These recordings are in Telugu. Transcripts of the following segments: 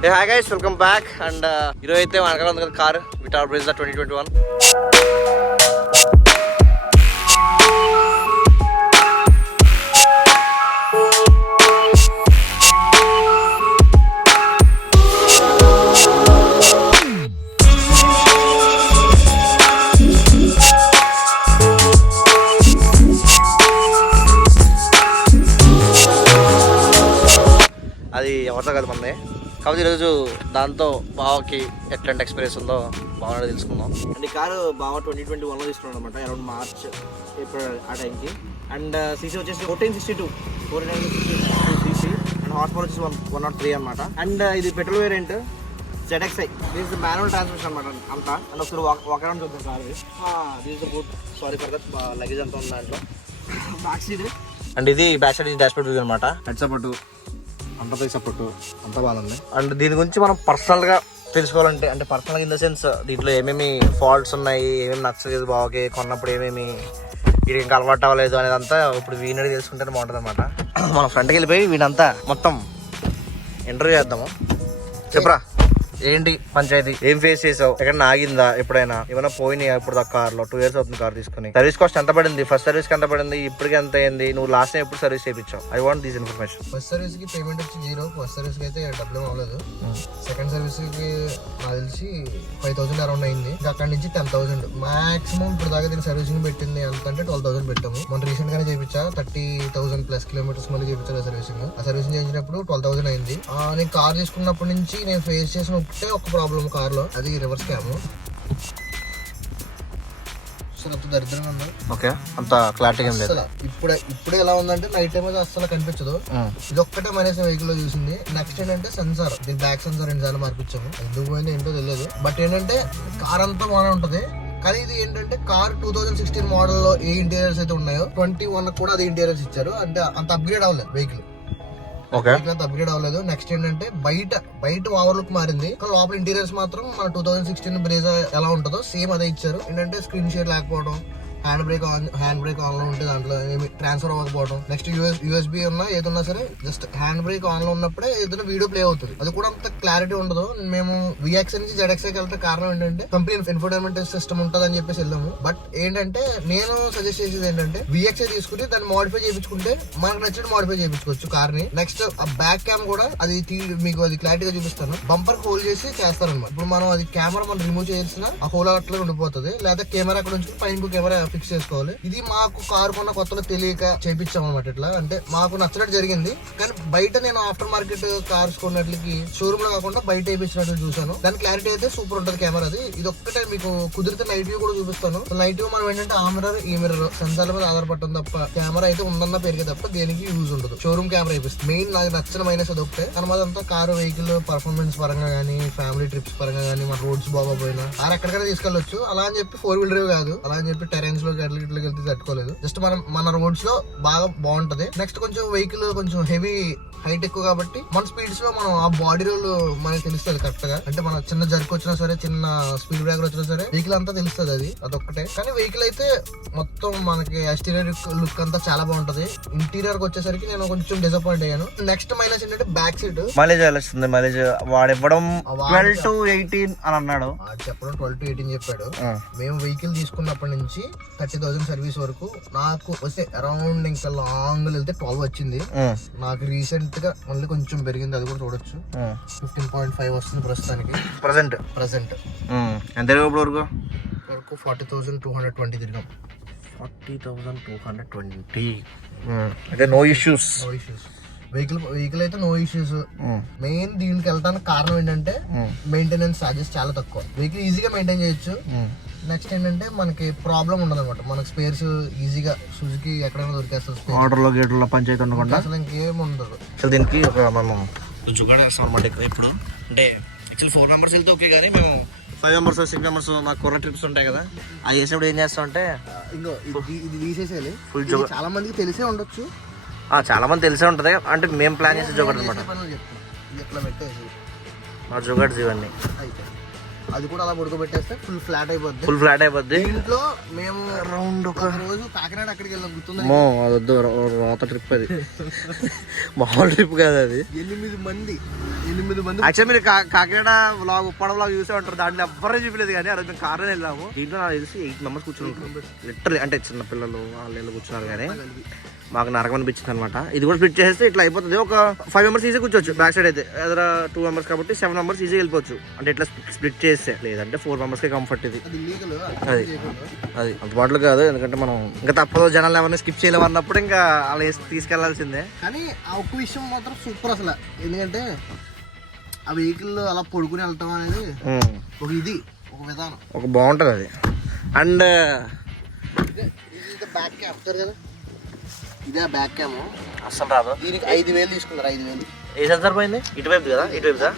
Hey, hi guys, welcome back. And ఈరోజు అయితే మనకు ఉంది కదా కార్ విటార్ బ్రెజా 2021. అది ఎవరితో కదా మంది కాబట్టి ఈరోజు దాంతో బావకి ఎట్లాంటి ఎక్స్పీరియన్స్ ఉందో బాగా తెలుసుకుందాం. అండ్ ఈ కారు బావ 2021లో తీసుకున్నాం అనమాట, అరౌండ్ మార్చ్ ఏప్రిల్ ఆ టైంకి. అండ్ సీసీ వచ్చేసి 1462 సీసీ అండ్ హార్స్ పవర్ వచ్చేసి 103 అనమాట. అండ్ ఇది petrol variant ZXi. This the manual transmission అనమాట అంతా. అండ్ ఒకసారి వాక్ అరౌండ్ చూద్దాం car. This the boot, sorry for that, luggage అంతా ఉంది దాంట్లో. బ్యాక్ సీట్ అండ్ ఇది బ్యాక్ సైడ్ డాష్ బోర్డ్ అనమాట. హెడ్ సపోర్ట్ అంతా సపోర్ట్ అంతా బాగుంది. అండ్ దీని గురించి మనం పర్సనల్గా తెలుసుకోవాలంటే, అంటే పర్సనల్గా ఇన్ ద సెన్స్ దీంట్లో ఏమేమి ఫాల్ట్స్ ఉన్నాయి, ఏమేమి నచ్చలేదు బావకి, కొన్నప్పుడు ఏమేమి వీడికి ఇంకా అలవాటు అవ్వలేదు అనేదంతా ఇప్పుడు వీడిని తెలుసుకుంటేనే బాగుంటుంది అనమాట. మనం ఫ్రంట్కి వెళ్ళిపోయి వీడంతా మొత్తం ఇంటర్వ్యూ చేద్దాము. చెప్పరా ఏంటి పంచాయతీ, ఏం ఫేస్ చేసావు, ఎక్కడ ఆగిందా, ఎప్పుడైనా ఏమైనా పోయినాయి ఇప్పుడు దాకా కార్లో? 2 years అవుతుంది కార్ తీసుకుని. సర్వీస్ కాస్ట్ ఎంత పడింది, ఫస్ట్ సర్వీస్ కి ఎంత పడింది, ఇప్పటికి ఎంత అయింది, నువ్వు లాస్ట్ టైం ఎప్పుడు సర్వీస్ చేయించావు? I want this information. First service కి పేమెంట్ వచ్చి 0. ఫస్ట్ సర్వీస్ కి అయితే డబ్బులు అవ్వలేదు. సెకండ్ సర్వీస్ కి నాకు తెలిసి 5,000 అరౌండ్ అయింది. ఇంకా అక్కడ నుంచి 10,000 మాక్సిమం. ఇప్పుడు దాకా దీని సర్వీసింగ్ పెట్టింది ఎంత అంటే 12,000 పెట్టాము. మనం రీసెంట్ గానే చేయించా 30,000 ప్లస్ కిలోమీటర్స్ మళ్ళీ చేయించాను సర్వీసింగ్. ఆ సర్వీసింగ్ చేయించినప్పుడు 12,000 అయింది. నేను కార్ తీసుకున్నప్పటి నుంచి నేను ఫేస్ చేసిన ఒక ప్రాబ్లం కార్ లో, అది రివర్స్ క్యామ్. అసలు అంత దరిద్రంగా ఉంది. ఓకే, అంత క్లారిటీగా అసలు ఇప్పుడే ఎలా ఉందంటే నైట్ టైం అయితే అసలు కనిపించదు. ఇది ఒక్కటే మైనస్ వెహికల్ లో చూసింది. నెక్స్ట్ ఏంటంటే సెన్సార్, దీని బ్యాక్ సెన్సార్ 2 సార్లు మార్పించాము. ఎందుకు పోయిందో ఏంటో తెలియదు. బట్ ఏంటంటే కార్ అంతా బాగానే ఉంటది. కానీ ఇది ఏంటంటే కార్ 2016 మోడల్ లో ఏ ఇంటీరియర్స్ అయితే ఉన్నాయో 21 కూడా అదే ఇంటీరియర్స్ ఇచ్చారు. అంటే అంత అప్గ్రేడ్ అవ్వలేదు వెహికల్. అప్గ్రేడ్ అవ్వలేదు. నెక్స్ట్ ఏంటంటే బయట ఓవర్ లుక్ మారింది, కానీ లోపల ఇంటీరియర్స్ మాత్రం మన 2016 బ్రేజా ఎలా ఉంటుందో సేమ్ అదే ఇచ్చారు. ఏంటంటే స్క్రీన్ షేర్ లేకపోవడం, హ్యాండ్ బ్రేక్ ఆన్ లో ఉంటే దాంట్లో ఏమి ట్రాన్స్ఫర్ అవ్వకపోవడం. నెక్స్ట్ యూఎస్బీ ఉన్నా ఏదన్నా సరే జస్ట్ హ్యాండ్ బ్రేక్ ఆన్ లో ఉన్నప్పుడే ఏదైనా వీడియో ప్లే అవుతుంది. అది కూడా అంత క్లారిటీ ఉండదు. మేము VXi నుంచి ZXi వెళ్తే కారణం ఏంటంటే కంపెనీ ఇన్ఫోటైన్మెంట్ సిస్టమ్ ఉంటుంది అని చెప్పేసి వెళ్ళాము. బట్ ఏంటంటే నేను సజెస్ట్ చేసేది ఏంటంటే VXi తీసుకుని దాన్ని మోడిఫై చేయించుకుంటే మనకు నచ్చినట్టు మోడిఫై చేయించుకోవచ్చు కార్ ని. నెక్స్ట్ ఆ బ్యాక్ క్యామ్ కూడా అది మీకు అది క్లారిటీగా చూపిస్తాను. బంపర్ హోల్డ్ చేసి చేస్తారనమాట. ఇప్పుడు మనం అది కెమెరా మనం రిమూవ్ చేసిన ఆ హోల్ అట్లా ఉండిపోతుంది. లేదా కెమెరా అక్కడ నుంచి పైన కెమెరా ఫిక్స్ చేసుకోవాలి. ఇది మాకు కారు కొన్న కొత్తలో తెలియక చేయించాం అనమాట. ఇట్లా అంటే మాకు నచ్చినట్టు జరిగింది. కానీ బయట నేను ఆఫ్టర్ మార్కెట్ కార్స్ కొన్నట్లకి షోరూమ్ లో కాకుండా బయట వేయించినట్టు చూసాను. దాని క్లారిటీ అయితే సూపర్ ఉంటుంది కెమెరాది. ఇది ఒక్కటే మీకు కుదిరితే నైట్ వ్యూ కూడా చూపిస్తాను. నైట్ వ్యూ మనం ఏంటంటే ఆ మిర్రర్ ఈ మిర్రర్ సెన్సార్ల మీద ఆధారపడటం తప్ప కెమెరా అయితే ఉందన్న పెరిగే తప్ప దేనికి యూజ్ ఉండదు. షోరూమ్ కెమెరా అయిపోతుంది. మెయిన్ నాకు నచ్చిన మైనస్ అది ఒకటే. అనమాదంతా కారు వెహికల్ పర్ఫార్మెన్స్ పరంగా కానీ, ఫ్యామిలీ ట్రిప్స్ పరంగా కానీ, మన రోడ్స్ బాగోపోయినా కారు ఎక్కడికైనా తీసుకెళ్ళొచ్చు. అలా అని చెప్పి 4-wheel drive కాదు, అలా అని చెప్పి టెరెన్స్ లో ఇట్లా వెళ్తే తట్టుకోలేదు. జస్ట్ మన రోడ్స్ లో బాగా బాగుంటది. నెక్స్ట్ కొంచెం వెహికల్ కొంచెం హెవీ హైట్ ఎక్కువ కాబట్టి మన స్పీడ్స్ లో మనం ఆ బాడీ రోల్ మనకి తెలుస్తుంది కరెక్ట్ గా. అంటే మన చిన్న జర్క్ వచ్చినా సరే, చిన్న స్పీడ్ బ్రేకర్ వచ్చినా సరే వెహికల్ అంతా తెలుస్తుంది. అదొక్కటే. కానీ వెహికల్ అయితే మొత్తం మనకి ఎక్స్టీరియర్ లుక్ అంతా చాలా బాగుంటది. ఇంటీరియర్ కి వచ్చేసరికి నేను కొంచెం డిసప్పాయింట్ అయ్యాను. నెక్స్ట్ మైనస్ ఏంటంటే బ్యాక్ సీట్ మైలేజ్ వస్తుంది. మైలేజ్ వాడు ఇవ్వడం 12 to 18 అని అన్నాడు. చెప్పడం 12 to 18 చెప్పాడు. మేము వెహికల్ తీసుకున్నప్పటి నుంచి 30,000 సర్వీస్ వరకు నాకు వస్తే అరౌండ్ ఇంకా లాంగ్ వెళ్తే 12 వచ్చింది. నాకు రీసెంట్ గా మళ్ళీ కొంచెం పెరిగింది, అది కూడా చూడొచ్చు. 15.5 వస్తుంది ప్రస్తుతానికి. ప్రెసెంట్ ఎంత వరకు 40,220 తిరిగాం. 40,220 అంటే నో ఇష్యూస్. వెహికల్ అయితే నో ఇష్యూస్. మెయిన్ దీనికి వెళ్ళడానికి కారణం ఏంటంటే మెయింటెనెన్స్ చార్జెస్ చాలా తక్కువ. వెహికల్ ఈజీగా మెయింటైన్ చేయొచ్చు. నెక్స్ట్ ఏంటంటే మనకి ప్రాబ్లం ఉండదు అనమాట. మనకి స్పేర్స్ ఈజీగా సుజుకి ఎక్కడైనా దొరికేస్తుంది. ఆర్డర్లో గేట్లలో పంచాయతీ ఉండకుండా అసలు ఇంకేం ఉండదు. అసలు దీనికి మనం జుగాడ్ వేస్తాం అనమాట. ఎప్పుడు అంటే యాక్చువల్ 4 members వెళ్తే ఓకే, కానీ మేము 5 members 6 members మాకు కొర ట్రిప్స్ ఉంటాయి కదా, అవి చేసినప్పుడు ఏం చేస్తాం అంటే ఇంకో ఇది తీసేసేయాలి. చాలా మందికి తెలిసే ఉండొచ్చు, చాలా మంది తెలిసే ఉంటుంది. అంటే మేము ప్లాన్ చేసే జుగాడ్ అనమాట. ఎట్లా పెట్టేసి మా జుగాడ్స్ ఇవన్నీ అది కూడా అలా ఉడకబెట్టేస్తే ఫుల్ ఫ్లాట్ అయిపోద్ది. ఇంట్లో మేము రౌండ్ ఒక రోజు కాకినాడ అక్కడికి వెళ్ళాం, గుర్తుంది? అదొద్దు, రోత ట్రిప్ అది. మామూలు ట్రిప్ కాదు అది. 8 మంది యాక్చువల్ మీరు కాకినాడ వ్లాగ్ ఉప్పాడ వ్లాగ్ చూసే ఉంటారు, దాంట్లో ఎవ్వరూ చూపలేదు. కానీ ఆ రోజు మేము కార్లో వెళ్ళాము. దీంట్లో నాకు తెలిసి 8 మెంబర్స్ కూర్చుని ఉంటారు లిటరలీ. అంటే చిన్న పిల్లలు వాళ్ళు కూర్చున్నారు. కానీ మాకు నరకం అనిపించింది అనమాట. ఇది కూడా స్ప్లిట్ చేస్తే ఇట్లా అయిపోతుంది. ఒక 5 మెంబర్స్ ఈజీ కూర్చోవచ్చు బ్యాక్ సైడ్ అయితే. ఎదుర 2 మెంబర్స్ కాబట్టి 7 మెంబర్స్ ఈజీ వెళ్ళిపోవచ్చు. అంటే ఇట్లా స్ప్లిట్ చేస్తే. లేదంటే 4 మెంబర్స్కే కంఫర్ట్ ఇది. అది అందుబాటులో కాదు, ఎందుకంటే మనం ఇంకా తప్పదు, జనాలు ఎవరిని స్కిప్ చేయలేము అన్నప్పుడు ఇంకా అలా తీసుకెళ్లాల్సిందే. కానీ ఆ ఒక్క విషయం మాత్రం సూపర్ అసలు. ఎందుకంటే ఆ వెహికల్ అలా పడుకుని వెళ్తాం అనేది ఒక విధానం, ఒక బాగుంటుంది అది. అండ్ బ్యాక్ క్యామ్ కదా, ఇదే బ్యాక్ క్యామ్. అసలు రాదు. దీనికి 5,000 తీసుకున్నారు. 5,000 ఏ సెన్సార్ పోయింది? ఇటువైపు కదా, ఇటువైపుదా?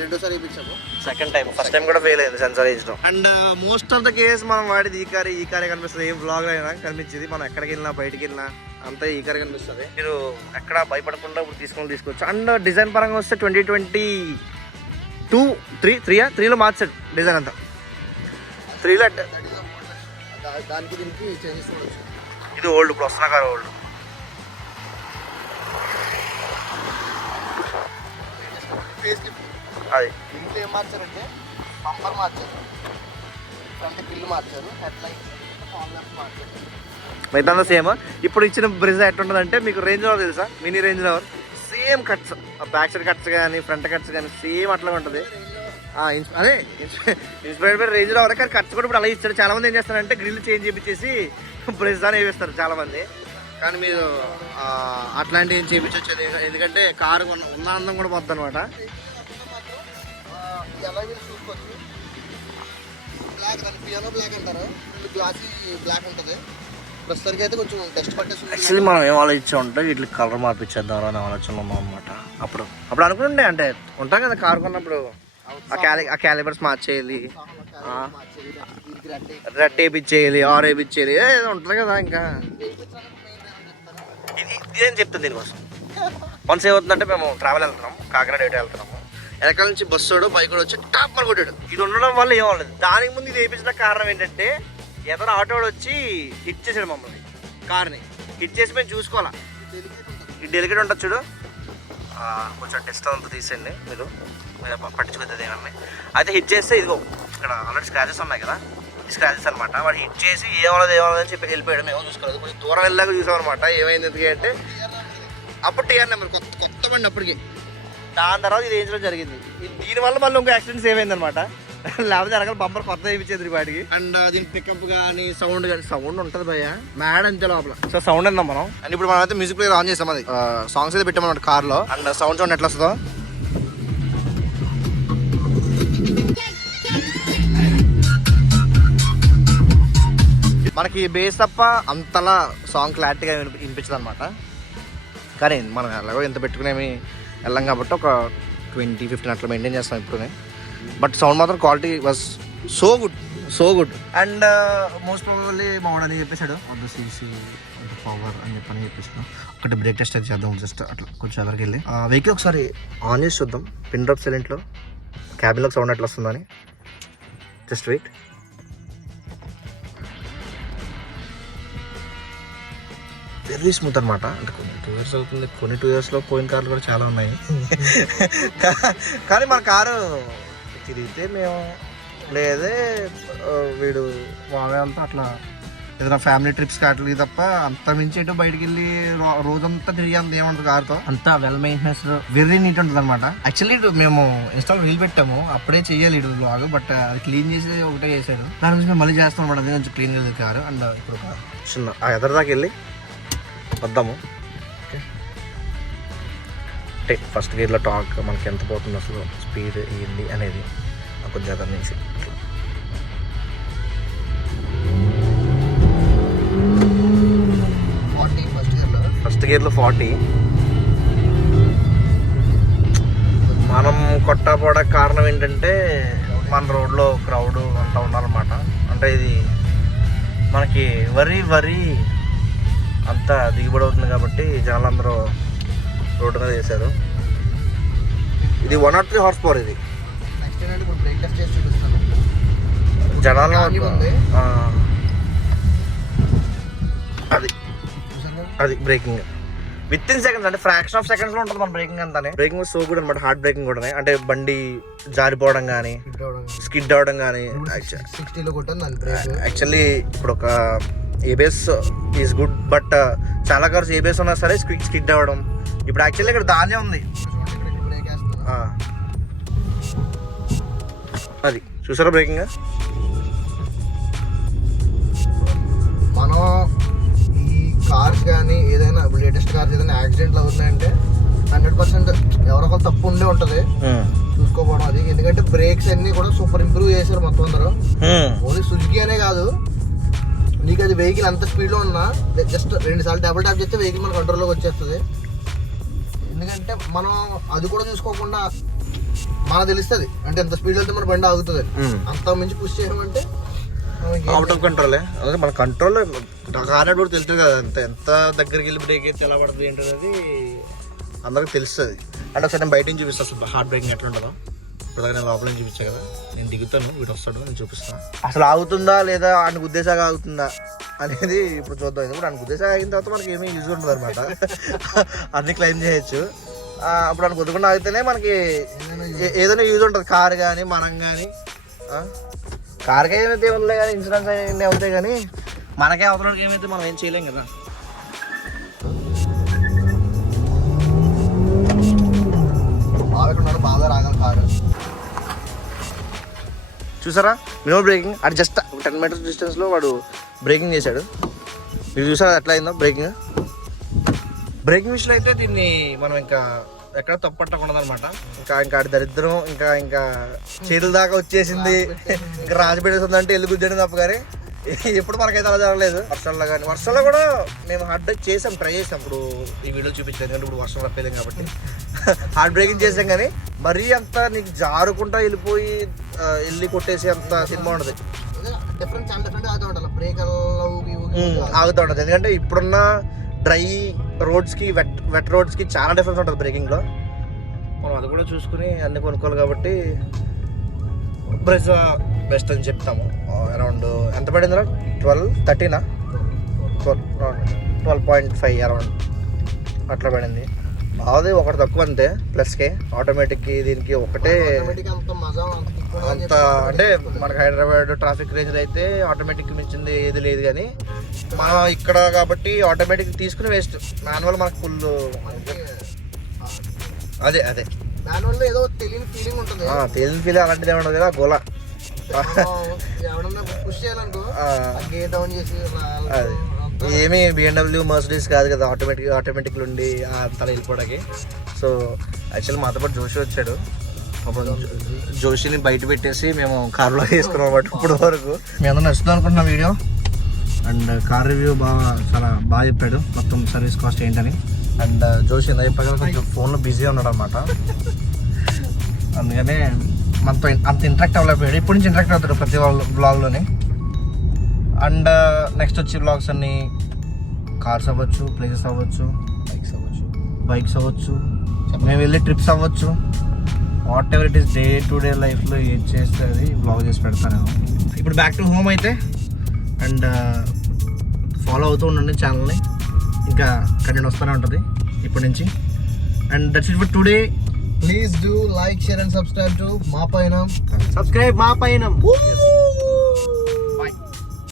రెండోసారి వేయించాము. సెకండ్ టైం, ఫస్ట్ టైం కూడా ఫెయిల్ అయింది సెన్సార్ వేయించడం. And most of the case మనం వాడిది ఈ కారే కనిపిస్తుంది. ఏ బ్లాగ్ అయినా కనిపించింది. మనం ఎక్కడికి వెళ్ళినా బయటికి వెళ్ళినా అంతా ఈ కారే కనిపిస్తుంది. మీరు ఎక్కడ భయపడకుండా ఇప్పుడు తీసుకోవచ్చు. అండ్ డిజైన్ పరంగా వస్తే 2022 మార్చాడు డిజైన్ అంతా. 3లో దానికి దీనికి చేంజెస్ ఉండొచ్చు. ఇది ఓల్డ్, ఇప్పుడు వస్తున్న కారు ఓల్డ్. అది దీంట్లో ఏం మార్చారంటే బంపర్ మార్చారు, ఫ్రంట్ గ్రిల్ మార్చారు, హెడ్ లైట్ మార్చారు. మిగతా సేమ్. ఇప్పుడు ఇచ్చిన బ్రిజా ఎట్లుంటుందంటే మీకు రేంజ్ రోవర్ తెలుసా? Mini range rover same cuts, back side cuts కానీ ఫ్రంట్ కట్స్ కానీ సేమ్ అట్లా ఉంటుంది. అదే ఇన్స్పైర్డ్ బై రేంజ్ రోవర్. కానీ కట్స్ కూడా ఇప్పుడు అలా ఇస్తారు. చాలా మంది ఏం చేస్తారంటే గ్రిల్ చేంజ్ చేయించేసి బ్రిజాని వేస్తారు చాలా మంది. కానీ మీరు అట్లాంటివి ఏం చేయించవచ్చు, ఎందుకంటే కారు ఉన్న అందం కూడా పోతుంది అనమాట. చూసుకోవచ్చు. బ్లాక్, దాన్ని పియానో బ్లాక్ అంటారు. గ్లాసీ బ్లాక్ ఉంటుంది. ప్రస్తుతానికి అయితే కొంచెం డస్ట్ పట్టేసి. యాక్చువల్లీ మనం ఏం ఆలోచించామంటే వీటికి కలర్ మార్పించేద్దాం అని ఆలోచన ఉన్నాం అనమాట. అప్పుడు అనుకుంటే అంటే ఉంటాం కదా కారు కొన్నప్పుడు ఆ క్యాలిబర్స్ మార్చేయాలి, రెడ్ వేయించేయాలి, ఆర్ వేయించేయాలి, ఏదో ఉంటుంది కదా. ఇంకా ఇదేం చెప్తుంది దీనికోసం. వన్స్ ఏమవుతుందంటే మేము ట్రావెల్ వెళ్తున్నాం, కాకినాడ ఎటు వెళ్తున్నాము. వెనకాల నుంచి బస్సు బైక్ కూడా వచ్చి టాప్ అని కొట్టాడు. ఇది ఉండడం వల్ల ఏమవ్వలేదు. దానికి ముందు ఇది వేయించిన కారణం ఏంటంటే ఏదైనా ఆటో వచ్చి హిట్ చేసాడు మమ్మల్ని, కార్ని హిట్ చేసి మేము చూసుకోవాలా. ఈ డెలికేట్ ఉంటుంది చూడు, కొంచెం టెస్ట్ అంతా తీసేయండి మీరు పట్టించుకుంటుంది ఏమన్నా. అయితే హిట్ చేస్తే ఇదిగో ఇక్కడ ఆల్రెడీ స్క్రాచెస్ ఉన్నాయి కదా, ఈ స్క్రాచెస్ అనమాట. వాడు హిట్ చేసి ఏమన్నది చెప్పి వెళ్ళిపోయాడు. మేము చూసుకోలేదు, కొంచెం దూరం వెళ్ళాక చూసామన్నమాట. ఏమైంది ఎందుకంటే అప్పుడు టీఆర్ నెంబర్ కొత్త బండి అప్పటికి. దాని తర్వాత ఇది వేయించడం జరిగింది. దీనివల్ల మళ్ళీ ఇంకో యాక్సిడెంట్స్ ఏమైంది అనమాట. లేకపోతే వెనకాల బంపర్ కొత్త వేయించేది వాటికి. అండ్ దీని పికప్ కానీ సౌండ్ ఉంటుంది భయ్య, మ్యాడ్ అంతే లోపల. సో సౌండ్ అందాం మనం. అండ్ ఇప్పుడు మనం అయితే మ్యూజిక్ ప్లేయర్ ఆన్ చేస్తాం. అది సాంగ్స్ అయితే పెట్టామన్నమాట కార్లో. అండ్ సౌండ్ చూడండి ఎట్లా వస్తుందో. మనకి బేస్ తప్ప అంతలా సాంగ్ క్లారిటీగా వినిపించదు అనమాట. కానీ మనం ఎలాగో ఎంత పెట్టుకునేమి వెళ్ళాం కాబట్టి ఒక 20-15 అట్లా మెయింటైన్ చేస్తాం ఇప్పుడునే. బట్ సౌండ్ మాత్రం quality was so good. And most probably మావాడు అని చెప్పేశాడు, వద్దు సీసీ వద్దు పవర్ అని చెప్పేసాడు. ఒకటి బ్రేక్ టెస్ట్ అయితే చేద్దాం జస్ట్ అట్లా కొంచెం ఎదరికి వెళ్ళి. వెహికల్ ఒకసారి ఆన్ చేసి చూద్దాం. పిన్ డ్రాప్ సైలెంట్లో క్యాబిన్లోకి సౌండ్ ఎట్లా వస్తుందని. Just wait. వెరీ స్మూత్ అనమాట. అంటే కొన్ని 2 years అవుతుంది, కొన్ని 2 yearsలో పోయిన కార్లు కూడా చాలా ఉన్నాయి. కానీ మన కారు తిరిగితే మేము లేదే వీడు వాళ్ళంతా అట్లా ఏదైనా ఫ్యామిలీ ట్రిప్స్కి అట్లా తప్ప అంత మించి ఎటు బయటికి వెళ్ళి రోజంతా తిరిగి అంత ఏమంటుంది కారుతో. అంతా వెల్ మెయింటెనెన్స్, వెరీ నీట్ ఉంటుంది అనమాట. యాక్చువల్లీ మేము ఇన్స్టాల్ రీల్ పెట్టాము, అప్పుడే చెయ్యాలి ఇటు బ్లాగ్. బట్ అది క్లీన్ చేసి ఒకటే చేశాడు. దాని గురించి మేము మళ్ళీ చేస్తాం అనమాట. అది కొంచెం క్లీన్ చేసేది కారు. అండ్ ఇప్పుడు చిన్న ఆ ఎదరి దాకా వెళ్ళి వద్దాము. ఓకే, అంటే ఫస్ట్ గేర్లో టాక్ మనకి ఎంత పోతుంది, అసలు స్పీడ్ ఏంది అనేది కొంచెం అదర్ నుంచి. ఫస్ట్ గేర్లో 40. మనం కొట్టపోవడానికి కారణం ఏంటంటే మన రోడ్లో క్రౌడ్ అంతా ఉండాలన్నమాట. అంటే ఇది మనకి వరి అంతా దిగుబడి అవుతుంది కాబట్టి జనాలందరూ రోడ్డు మీద వేశారు. ఇది 103 horsepower. ఇది నెక్స్ట్ ఏంటంటే ఇప్పుడు బ్రేక్ టెస్ట్ చేసి చూపిస్తాను. జనాలు ఉంది అది బ్రేకింగ్ విత్ ఇన్ సెకండ్స్, అంటే ఫ్రాక్షన్ ఆఫ్ సెకండ్స్ లో ఉంటుంది మన బ్రేకింగ్ అంతానే. బ్రేకింగ్ సో గుడ్ అనమాట, హార్డ్ బ్రేకింగ్ కూడా. అంటే బండి జారిపోవడం కానీ స్కిడ్ అవడం కానీ. 60లో కొట్టాను దాని బ్రేక్. యాక్చువల్లీ ఇప్పుడు ఒక ఏబిఎస్ ఈజ్ గుడ్, బట్ చాలా కార్స్ ఏబిఎస్ ఉన్నా సరే స్కిడ్ అవ్వడం. ఇప్పుడు యాక్చువల్లీ ఇక్కడ దానే ఉంది. అది చూసారా బ్రేకింగ్. మనం ఈ కార్స్ కానీ ఏదైనా ఇప్పుడు లేటెస్ట్ కార్స్ ఏదైనా యాక్సిడెంట్లు అవుతున్నాయంటే 100% ఎవరొకరు తప్పు ఉండే ఉంటుంది చూసుకోపోవడం అది. ఎందుకంటే బ్రేక్స్ అన్ని కూడా సూపర్ ఇంప్రూవ్ చేశారు మొత్తం అందరూ. ఓన్లీ సుజుకి అనే కాదు, నీకు అది వెహికల్ అంత స్పీడ్లో ఉన్నా జస్ట్ 2 సార్లు డబుల్ ట్యాప్ చేస్తే వెహికల్ మన కంట్రోల్లోకి వచ్చేస్తుంది. ఎందుకంటే మనం అది కూడా చూసుకోకుండా మనకు తెలుస్తుంది అంటే ఎంత స్పీడ్ వెళ్తే మన బండి ఆగుతుంది. అంత మించి పుష్ చేయమంటే అవుట్ ఆఫ్ కంట్రోల్. అదే మన కంట్రోల్ కార్ కూడా తెలుస్తుంది కదా, ఎంత దగ్గరికి వెళ్ళి బ్రేక్ అయితే ఎలా పడుతుంది ఏంటనేది అందరికి తెలుస్తుంది. అంటే ఒకసారి నేను బయట నుంచి చూపిస్తాను అసలు హార్డ్ బ్రేకింగ్ ఎట్లా ఉంటుందో. ఇప్పుడు నేను లోపల నుంచి చూపించా కదా, నేను దిగుతాను, వీడు వస్తాడు, నేను చూపిస్తాను. అసలు ఆగుతుందా లేదా ఆయనకు ఉద్దేశంగా ఆగుతుందా అనేది ఇప్పుడు చూద్దాం. ఇప్పుడు ఆయనకు ఉద్దేశంగా ఆగిన తర్వాత మనకి ఏమీ యూజ్ ఉంటుంది అనమాట, అన్ని క్లెయిమ్ చేయొచ్చు. అప్పుడు ఆయనకు వద్దుకుండా ఆగితేనే మనకి ఏదైనా యూజ్ ఉంటుంది. కార్ కానీ మనం కానీ, కార్కి ఏమైతే ఏముంది కానీ ఇన్సూరెన్స్ అన్నీ అవుతాయి, కానీ మనకే అవతలకి ఏమైతే మనం ఏం చేయలేం కదా. బాగా రాగల కారు చూసారా మినిమం బ్రేకింగ్. అది జస్ట్ 10 మీటర్స్ డిస్టెన్స్లో వాడు బ్రేకింగ్ చేశాడు. మీరు చూసారా ఎట్లా అయిందో బ్రేకింగ్. బ్రేకింగ్ విషయంలో అయితే దీన్ని మనం ఇంకా ఎక్కడ తప్పట్టకూడదు అనమాట. ఇంకా ఆడి దరిద్రం ఇంకా చేతుల దాకా వచ్చేసింది, ఇంకా రాజు పెట్టేసింది అంటే వెళ్ళి గుద్దేయడం తప్ప. కానీ ఎప్పుడు మనకైతే అలా జరగలేదు. వర్షంలో కానీ, వర్షంలో కూడా మేము హార్డ్ బ్రేక్ చేసాం, ట్రై చేసాం. ఇప్పుడు ఈ వీడియో చూపించాను ఎందుకంటే ఇప్పుడు వర్షం రప్పేలేం కాబట్టి హార్డ్ బ్రేకింగ్ చేసాం. కానీ మరీ అంత నీకు జారుకుంటా వెళ్ళి కొట్టేసి అంత సినిమా ఉండదు. ఆగుతూ ఉంటుంది. ఎందుకంటే ఇప్పుడున్న డ్రై రోడ్స్కి వెట్ రోడ్స్కి చాలా డిఫరెన్స్ ఉంటుంది బ్రేకింగ్లో. మనం అది కూడా చూసుకుని అన్ని కొనుక్కోవాలి కాబట్టి బ్రెజా బెస్ట్ అని చెప్తాము. అరౌండ్ ఎంత పడిందిరా 12-13 12.5 అరౌండ్ అట్లా పడింది. బాగుంది, ఒకటి తక్కువ అంతే. ప్లస్కే ఆటోమేటిక్కి దీనికి ఒకటే అంత. అంటే మనకి హైదరాబాద్ ట్రాఫిక్ రేంజ్ అయితే ఆటోమేటిక్ మించింది ఏది లేదు. కానీ మనం ఇక్కడ కాబట్టి ఆటోమేటిక్ తీసుకుని వేస్ట్. మాన్యువల్ మనకు ఫుల్ అదే ఏదో తెలియని ఫీలింగ్ ఉంటుంది. తెలియని ఫీలింగ్ అలాంటిది ఏమి ఉండదు కదా. గోలా ఏమి BMW మర్సిడీస్ కాదు కదా, ఆటోమేటిక్ ఉండి అంత వెళ్ళిపోవడానికి. సో యాక్చువల్లీ మాతో పాటు జోషి వచ్చాడు. అప్పుడు జోషిని బయట పెట్టేసి మేము కార్లో వేసుకున్నాం అన్నమాట ఇప్పుడు వరకు. మీ అందరూ నచ్చుతుంది అనుకుంటున్నా వీడియో. అండ్ కార్ రివ్యూ చాలా బాగా చెప్పాడు, మొత్తం సర్వీస్ కాస్ట్ ఏంటని. అండ్ జోషి ఎంత చెప్పాక కొంచెం ఫోన్లో బిజీ ఉన్నాడు అనమాట, అందుకనే మనతో అంత ఇంటరాక్ట్ అవ్వలేకపోయాడు. ఇప్పటి నుంచి ఇంటరాక్ట్ అవుతాడు ప్రతి బ్లాగ్లోని. అండ్ నెక్స్ట్ వచ్చే బ్లాగ్స్ అన్నీ కార్స్ అవ్వచ్చు, ప్లేసెస్ అవ్వచ్చు, బైక్స్ అవ్వచ్చు, మేము వెళ్ళే ట్రిప్స్ అవ్వచ్చు, what ever it is day to day లైఫ్లో ఏది చేస్తే అది బ్లాగ్ చేసి పెడతాను. ఇప్పుడు బ్యాక్ టు హోమ్ అయితే. అండ్ ఫాలో అవుతూ ఉండండి ఛానల్ని, ఇంకా కంటెంట్ వస్తూనే ఉంటుంది ఇప్పటి నుంచి. And that's it for today. Please do like, share and subscribe to Ma Payanam. Subscribe Ma Payanam.